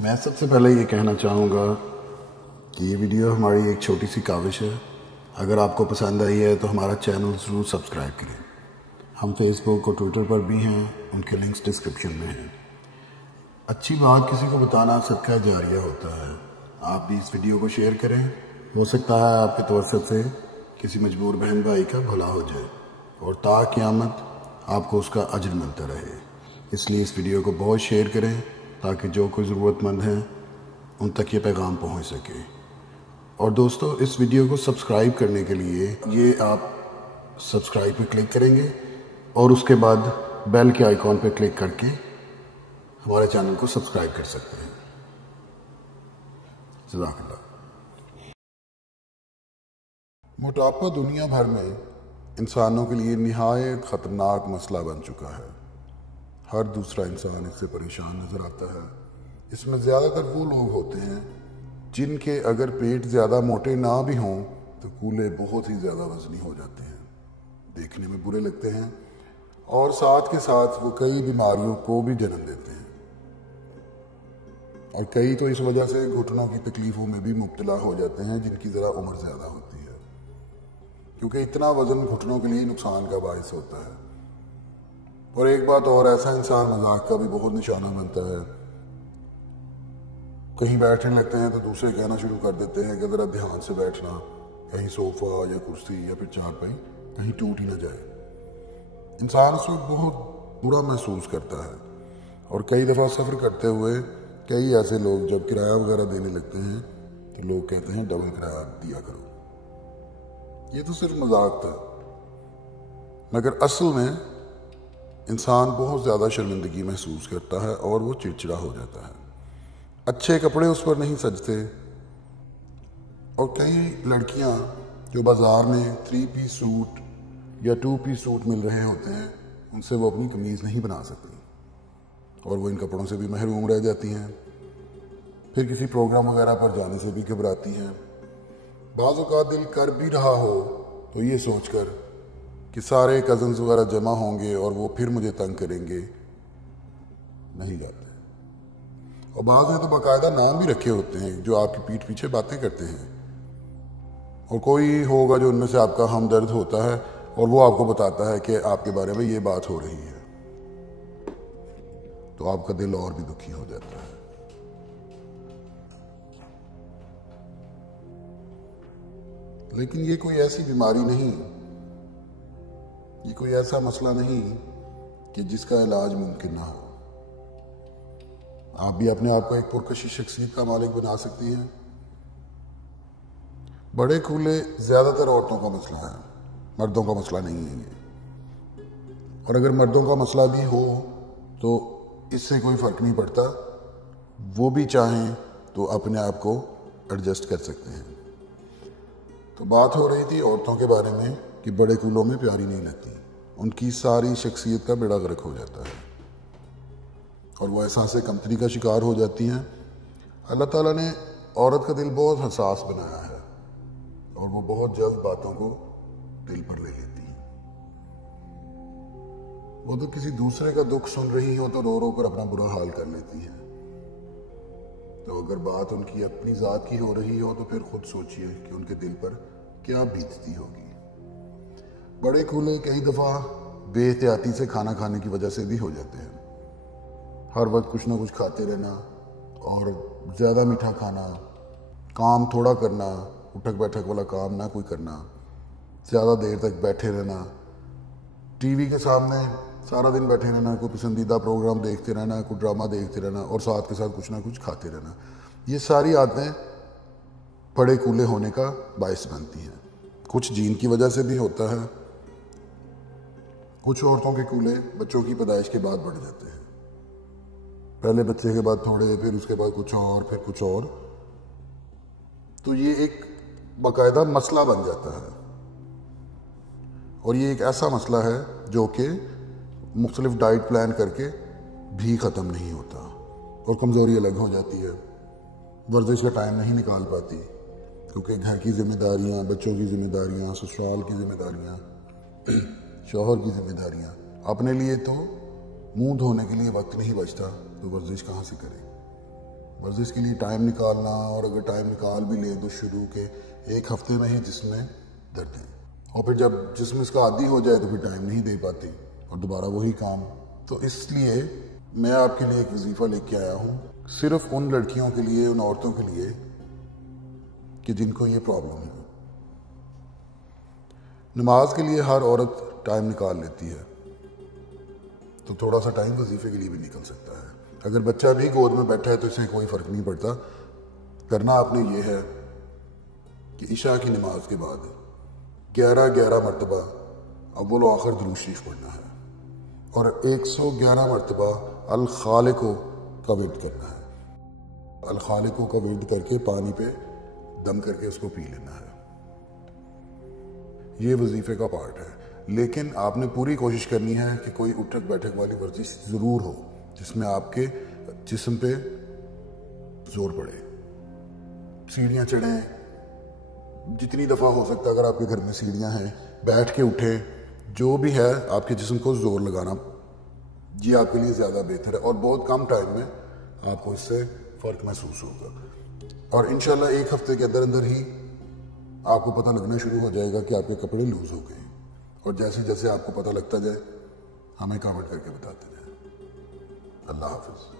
میں سب سے پہلے یہ کہنا چاہوں گا کہ یہ ویڈیو ہماری ایک چھوٹی سی کاوش ہے. اگر آپ کو پسند آئی ہے تو ہمارا چینل ضرور سبسکرائب کریں. ہم فیس بک اور ٹویٹر پر بھی ہیں، ان کے لنکس ڈسکرپشن میں ہیں. اچھی بات کسی کو بتانا صدقہ جاریہ ہوتا ہے. آپ بھی اس ویڈیو کو شیئر کریں، ہو سکتا ہے آپ کے توسط سے کسی مجبور بہن بھائی کا بھلا ہو جائے اور تا قیامت آپ کو اس کا اجر ملتا رہے. اس لیے اس ویڈیو کو بہت شیئر کریں تاکہ جو کوئی ضرورت مند ہیں ان تک یہ پیغام پہنچ سکے. اور دوستو، اس ویڈیو کو سبسکرائب کرنے کے لیے یہ آپ سبسکرائب پہ کلک کریں گے اور اس کے بعد بیل کے آئیکن پہ کلک کر کے ہمارے چینل کو سبسکرائب کر سکتے ہیں. جزاک اللہ. موٹاپا دنیا بھر میں انسانوں کے لیے نہایت خطرناک مسئلہ بن چکا ہے. ہر دوسرا انسان اس سے پریشان نظر آتا ہے. اس میں زیادہ تر وہ لوگ ہوتے ہیں جن کے اگر پیٹ زیادہ موٹے نہ بھی ہوں تو کولے بہت ہی زیادہ وزنی ہو جاتے ہیں، دیکھنے میں برے لگتے ہیں اور ساتھ کے ساتھ وہ کئی بیماریوں کو بھی جنم دیتے ہیں. اور کئی تو اس وجہ سے گھٹنوں کی تکلیفوں میں بھی مبتلا ہو جاتے ہیں جن کی ذرا عمر زیادہ ہوتی ہے، کیونکہ اتنا وزن گھٹنوں کے لیے نقصان کا باعث ہوتا ہے. اور ایک بات اور، ایسا انسان مذاق کا بھی بہت نشانہ بنتا ہے. کہیں بیٹھنے لگتے ہیں تو دوسرے کہنا شروع کر دیتے ہیں کہ ذرا دھیان سے بیٹھنا، کہیں صوفہ یا کرسی یا پھر چارپائی کہیں ٹوٹ ہی نہ جائے. انسان اس وقت بہت برا محسوس کرتا ہے. اور کئی دفعہ سفر کرتے ہوئے کئی ایسے لوگ جب کرایہ وغیرہ دینے لگتے ہیں تو لوگ کہتے ہیں ڈبل کرایہ دیا کرو. یہ تو صرف مذاق تھا، مگر اصل میں انسان بہت زیادہ شرمندگی محسوس کرتا ہے اور وہ چڑچڑا ہو جاتا ہے. اچھے کپڑے اس پر نہیں سجتے. اور کئی لڑکیاں جو بازار میں 3 پیس سوٹ یا 2 پیس سوٹ مل رہے ہوتے ہیں ان سے وہ اپنی قمیض نہیں بنا سکتی اور وہ ان کپڑوں سے بھی محروم رہ جاتی ہیں. پھر کسی پروگرام وغیرہ پر جانے سے بھی گھبراتی ہیں. بعض اوقات دل کر بھی رہا ہو تو یہ سوچ کر کہ سارے کزنز وغیرہ جمع ہوں گے اور وہ پھر مجھے تنگ کریں گے، نہیں جاتے. اور بعض نے تو باقاعدہ نام بھی رکھے ہوتے ہیں جو آپ کی پیٹھ پیچھے باتیں کرتے ہیں. اور کوئی ہوگا جو ان میں سے آپ کا ہمدرد ہوتا ہے اور وہ آپ کو بتاتا ہے کہ آپ کے بارے میں یہ بات ہو رہی ہے، تو آپ کا دل اور بھی دکھی ہو جاتا ہے. لیکن یہ کوئی ایسی بیماری نہیں، یہ کوئی ایسا مسئلہ نہیں کہ جس کا علاج ممکن نہ ہو. آپ بھی اپنے آپ کو ایک پرکشش شخصیت کا مالک بنا سکتی ہیں. بڑے کھولے زیادہ تر عورتوں کا مسئلہ ہے، مردوں کا مسئلہ نہیں ہے یہ. اور اگر مردوں کا مسئلہ بھی ہو تو اس سے کوئی فرق نہیں پڑتا، وہ بھی چاہیں تو اپنے آپ کو ایڈجسٹ کر سکتے ہیں. تو بات ہو رہی تھی عورتوں کے بارے میں کہ بڑے کولوں میں پیاری نہیں لگتی، ان کی ساری شخصیت کا بیڑا غرق ہو جاتا ہے اور وہ احساس کمتری کا شکار ہو جاتی ہیں. اللہ تعالیٰ نے عورت کا دل بہت حساس بنایا ہے اور وہ بہت جلد باتوں کو دل پر لے لیتی ہیں. وہ تو کسی دوسرے کا دکھ سن رہی ہو تو رو رو کر اپنا برا حال کر لیتی ہیں. تو اگر بات ان کی اپنی ذات کی ہو رہی ہو تو پھر خود سوچئے کہ ان کے دل پر کیا بیتتی ہوگی. بڑے کولے کئی دفعہ بے احتیاطی سے کھانا کھانے کی وجہ سے بھی ہو جاتے ہیں. ہر وقت کچھ نہ کچھ کھاتے رہنا اور زیادہ میٹھا کھانا، کام تھوڑا کرنا، اٹھک بیٹھک والا کام نہ کوئی کرنا، زیادہ دیر تک بیٹھے رہنا، ٹی وی کے سامنے سارا دن بیٹھے رہنا، کوئی پسندیدہ پروگرام دیکھتے رہنا، کوئی ڈرامہ دیکھتے رہنا اور ساتھ کے ساتھ کچھ نہ کچھ کھاتے رہنا، یہ ساری عادتیں بڑے کولے ہونے کا باعث بنتی ہیں. کچھ جین کی وجہ سے بھی ہوتا ہے. کچھ عورتوں کے کولے بچوں کی پیدائش کے بعد بڑھ جاتے ہیں، پہلے بچے کے بعد تھوڑے، پھر اس کے بعد کچھ اور، پھر کچھ اور. تو یہ ایک باقاعدہ مسئلہ بن جاتا ہے اور یہ ایک ایسا مسئلہ ہے جو کہ مختلف ڈائٹ پلان کر کے بھی ختم نہیں ہوتا. اور کمزوری الگ ہو جاتی ہے، ورزش کا ٹائم نہیں نکال پاتی کیونکہ گھر کی ذمہ داریاں، بچوں کی ذمہ داریاں، سسرال کی ذمہ داریاں، شوہر کی ذمہ داریاں. اپنے لیے تو منہ دھونے کے لیے وقت نہیں بچتا تو ورزش کہاں سے کرے. ورزش کے لیے ٹائم نکالنا، اور اگر ٹائم نکال بھی لیں تو شروع کے 1 ہفتے میں ہی جسم میں درد ہے، اور پھر جب جسم اس کا عادی ہو جائے تو پھر ٹائم نہیں دے پاتی اور دوبارہ وہی کام۔ تو اس لیے میں آپ کے لیے ایک وظیفہ لے کے آیا ہوں، صرف ان لڑکیوں کے لیے، ان عورتوں کے لیے کہ جن کو یہ پرابلم ہے۔ نماز کے لیے ہر عورت ٹائم نکال لیتی ہے، تو تھوڑا سا ٹائم وظیفے کے لیے بھی نکل سکتا ہے۔ اگر بچہ بھی گود میں بیٹھا ہے تو اسے کوئی فرق نہیں پڑتا۔ کرنا آپ نے یہ ہے کہ عشاء کی نماز کے بعد 11 مرتبہ اول و آخر درود شریف پڑھنا ہے، اور 111 مرتبہ الخالق کا ورد کرنا ہے۔ الخالق کا ورد کر کے پانی پہ دم کر کے اس کو پی لینا ہے۔ یہ وظیفے کا پارٹ ہے، لیکن آپ نے پوری کوشش کرنی ہے کہ کوئی اٹھک بیٹھک والی ورزش ضرور ہو جس میں آپ کے جسم پہ زور پڑے۔ سیڑھیاں چڑھیں جتنی دفعہ ہو سکتا، اگر آپ کے گھر میں سیڑھیاں ہیں بیٹھ کے اٹھیں، جو بھی ہے آپ کے جسم کو زور لگانا، یہ آپ کے لیے زیادہ بہتر ہے، اور بہت کم ٹائم میں آپ کو اس سے فرق محسوس ہوگا، اور انشاءاللہ 1 ہفتے کے اندر اندر ہی آپ کو پتہ لگنا شروع ہو جائے گا کہ آپ کے کپڑے لوز ہو گئے، اور جیسے جیسے آپ کو پتہ لگتا جائے ہمیں کامنٹ کر کے بتاتے جائیں۔ اللہ حافظ۔